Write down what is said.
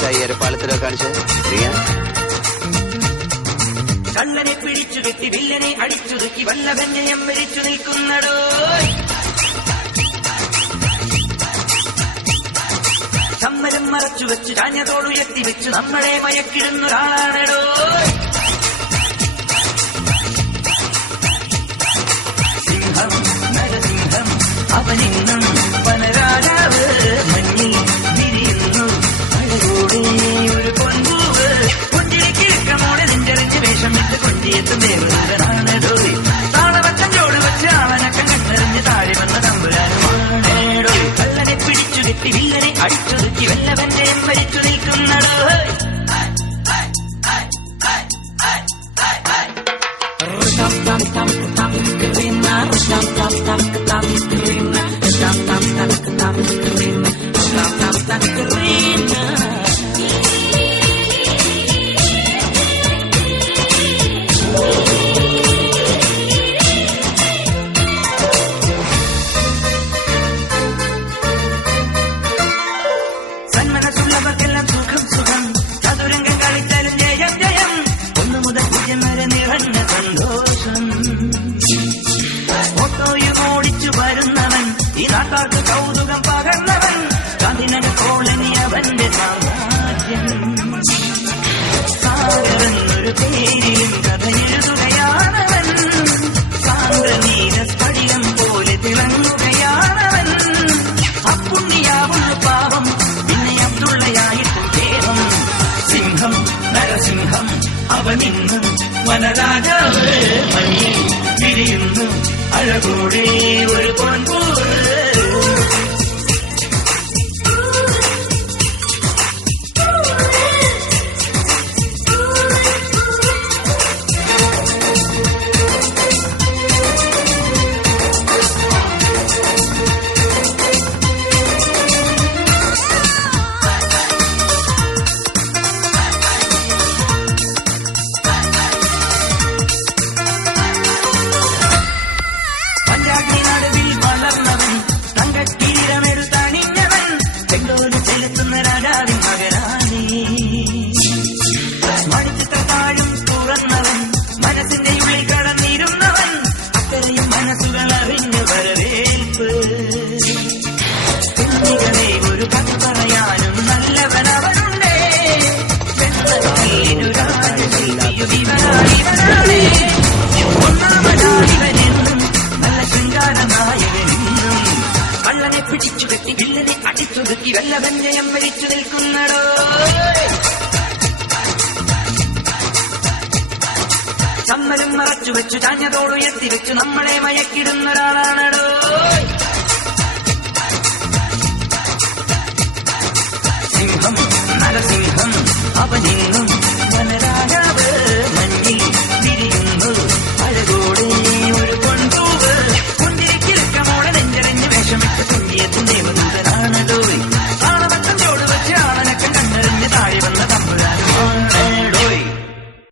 ആശായി എരപ്പാളത്തിലോ കാണിച്ചത് പ്രിയ കള്ളനെ പിടിച്ചു കെട്ടി വില്ലനെ അടിച്ചുതുക്കി വല്ലഭനെ എമ്പരിച്ചു നിൽക്കുന്നടോ ചമ്മലും മറച്ചു വെച്ച് ചാഞ്ഞതോടു എത്തിവെച്ചു നമ്മളെ മയക്കിടുന്നൊരാളാണടോ സിംഹം നരസിംഹം അവനിന്നും വനരാജാവ് മഞ്ഞിൽ വിരിയുന്നു അഴകോടെ ഒരു പൊൻപൂവ് കൊഞ്ചിരിക്കിഴക്കമോടെ നെഞ്ചറിഞ്ഞ് വേഷമിട്ട് കൊഞ്ചിയെത്തും ദേവനാണടോ താളവച്ചോട് വെച്ച് അവനക്കം കണ്ടെറിഞ്ഞ് താഴെ വന്ന തമ്പുരാനുമാണേടോ കള്ളനെ പിടിച്ചു കെട്ടി വില്ലനെ അടിച്ചൊതുക്കി വല്ലവന്റെ എമ്പരിച്ചു നിൽക്കുന്നടോ സന്മനസ്സുള്ളവർക്കെല്ലാം സുഖം സുഖം ചതുരംഗം കളിച്ചാലും ജയം ജയം ഒന്നു മുതൽ പൂജ്യം വരെ നിറഞ്ഞ സന്തോഷം ഓട്ടോയും ഓടിച്ചു വരുന്നവൻ ഈ നാട്ടാർക്ക് കൗതുകം പകർന്നവൻ ഗാന്ധിനഗർ കോളനി അവന്റെ സാമ്രാജ്യം സാഗരെന്നൊരു പേരിലും കഥ എഴുതുകയാണവൻ സാന്ദ്രനീല സ്ഫടികം പോലെ തിളങ്ങുകയാണവൻ അപ്പുണ്ണിയാവുന്ന പാവം പിന്നെ അബ്ദുള്ളയായിട്ടും ദേവം സിംഹം നരസിംഹം അവനിന്നും വനരാജാവ് മഞ്ഞിൽ വിരിയുന്നു അഴകൂടെ ഒരു പൊൻപൂവ് നടുവിൽ വളർന്നവൻ തങ്കക്കീരമെടുത്തണിഞ്ഞവൻ ചെങ്കോല് ചെലുത്തുന്ന രാജാവിൻ മകനാണേ മണിച്ചിത്ര താഴും തുറന്നവൻ മനസ്സിന്റെ ഉള്ളിൽ കടന്നിരുന്നവൻ അക്കരയും മനസ്സുകൾ അറിഞ്ഞ് വരവേൽപ്പ് പെണ്ണികളെ ഒരു കഥ പറയാനും നല്ലവനവനുണ്ടേ പെണ്ണു രാജശില്പിയും ഇവനാണേ ഒന്നാമനാളിവനെന്നും നല്ല ശൃംഗാരനായകനെന്നും കള്ളനെ പിടിച്ചു കെട്ടി വില്ലനെ അടിച്ചൊതുക്കി വല്ലഭന്റെ എമ്പരിച്ചു നിൽക്കുന്നടോ ചമ്മലും മറച്ചു വെച്ചു ചാഞ്ഞതോടു എത്തിവെച്ചു നമ്മളെ മയക്കിടുന്നൊരാളാണടോ സിംഹം നരസിംഹം അവനിന്നും വനരാജാ